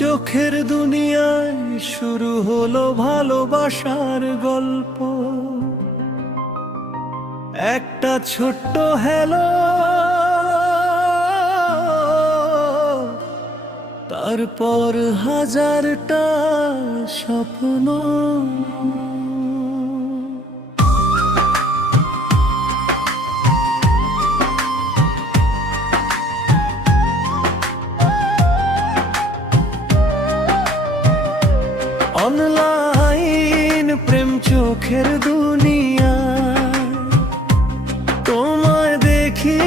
চোখের দুনিয়ায় শুরু হলো ভালোবাসার গল্প। একটা ছোট্ট হ্যালো, তারপর হাজারটা স্বপ্ন। অনলাইন প্রেম চোখের দুনিয়া, তোমায় দেখি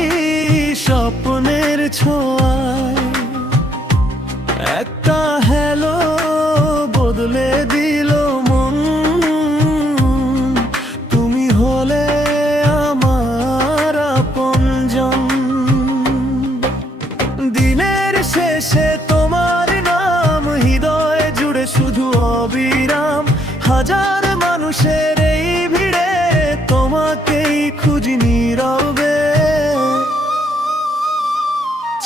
স্বপ্নের ছোঁয়ায়। একটা হ্যালো বদলে দিল মন, তুমি হলে আমার আপনজন। দিনের শেষে তোমার নাম হৃদয়ে জুড়ে শুধু অবিরাম। হাজার মানুষের এই ভিড়ে তোমাকেই খুঁজি নীরবে।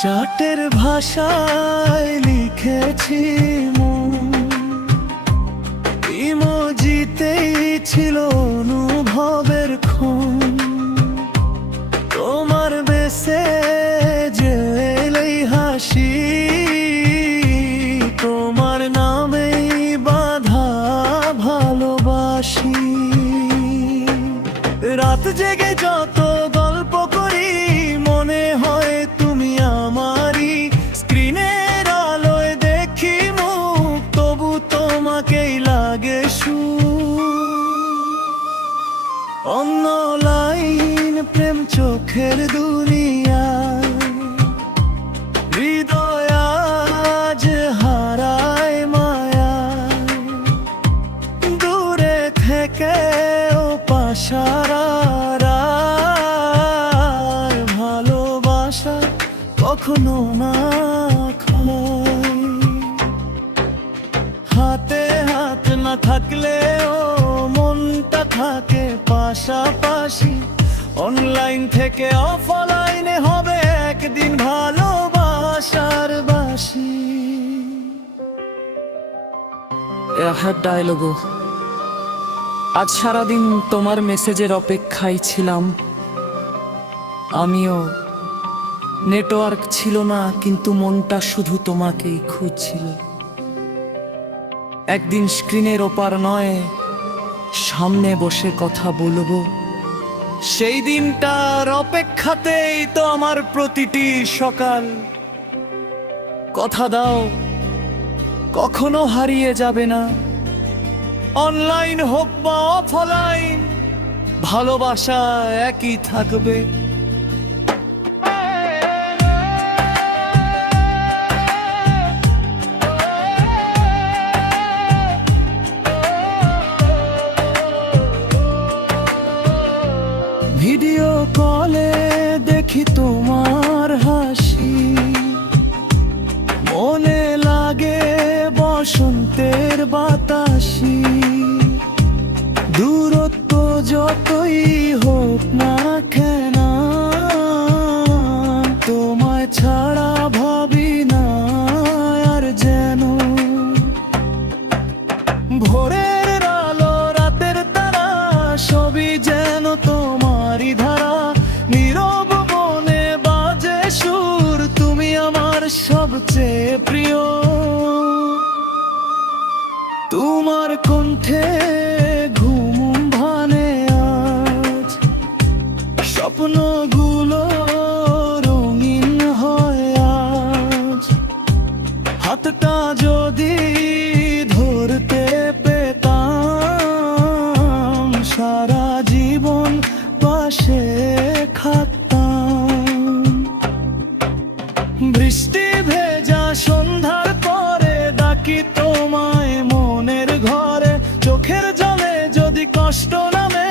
চাটের ভাষায় লিখেছি ইমোজিতেই ছিল অনুভবের খুন। তোমার মেসেজে এলেই হাসি, তোমার নামেই বাঁধা ভালোবাসি। রাত জেগে যত গল্প করি মনে হয় তুমি আমারই। স্ক্রিনের আলোয় দেখি মুখ, তবু তোমাকেই লাগে অন্য লাইন প্রেম চোখের দুনিয়া। হৃদয় আজ হারায় মায়া, দূরে থেকে ও পাশারা। ভালোবাসা কখনো না ক্ষয়, হাতে হাত না থাকলেও মনটা থাকে পাশাপাশি। অনলাইন থেকে অফলাইনে হবে একদিন ভালোবাসার বাসি। ডায়লগো। আজ সারাদিন তোমার মেসেজের অপেক্ষায় ছিলাম আমিও। নেটওয়ার্ক ছিল না, কিন্তু মনটা শুধু তোমাকেই খুঁজছিল। একদিন স্ক্রিনের ওপার নয়, সামনে বসে কথা বলবো। সেই দিনটার অপেক্ষাতেই তো আমার প্রতিটি সকাল। কথা দাও কখনো হারিয়ে যাবে না। অনলাইন হোক বা অফলাইন, ভালোবাসা একই থাকবে। ভিডিও কলে দেখি তোমার হাসি, মনে লাগে বসন্তের বাতাসি। দূরত্ব যতই হোক না কেন, তোমায় ছাড়া ভাবি না আর যেন। ভোরের আলো রাতের তারা সবই যেন তোমারই ধারা। নীরব মনে বাজে সুর, তুমি আমার সবচেয়ে প্রিয়। তোমার কণ্ঠে ঘুম ভানে আজ, স্বপ্নগুলো রঙিন হয় আজ। হাতটা যদি ধরতে পেতাম, সারা জীবন পাশে থাকতাম। বৃষ্টি ভেজা সন্ধ্যার পরে ডাকি তোমায় মনের ঘরে। চোখের জলে যদি কষ্ট নামে,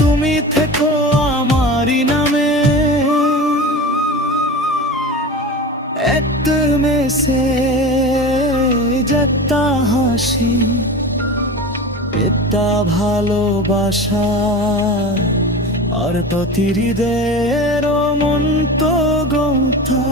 তুমি থেকো আমারই নামে। একটা মেসেজ একটা হাসি, একটা ভালোবাসা, আর প্রতি হৃদয়ের মন তো গৌথা।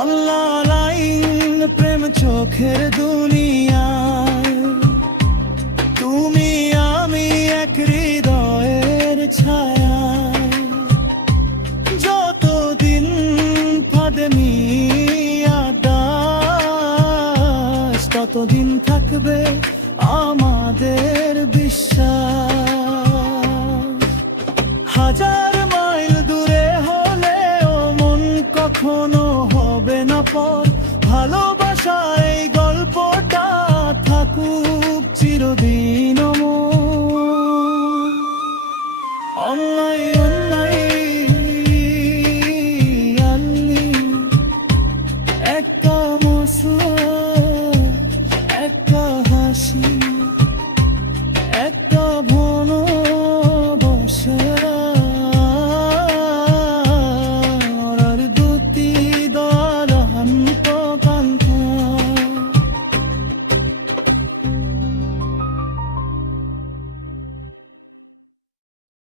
অনলাইন প্রেম চোখের দুনিয়ায়, তুমি আমি এক হৃদয়ের ছায়ায়। যতদিন ফাঁদে আদাস, ততদিন থাকবে আমাদের বিশ্বাস। হাজার মাইল দূরে হলেও মন কখনো হবে না পর,